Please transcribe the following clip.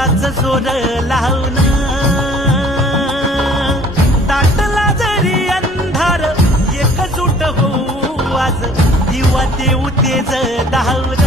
एकटाच जोर लावून दाटला जरी अंधार एकजूट होऊ आज दिवा देऊ तेज धावून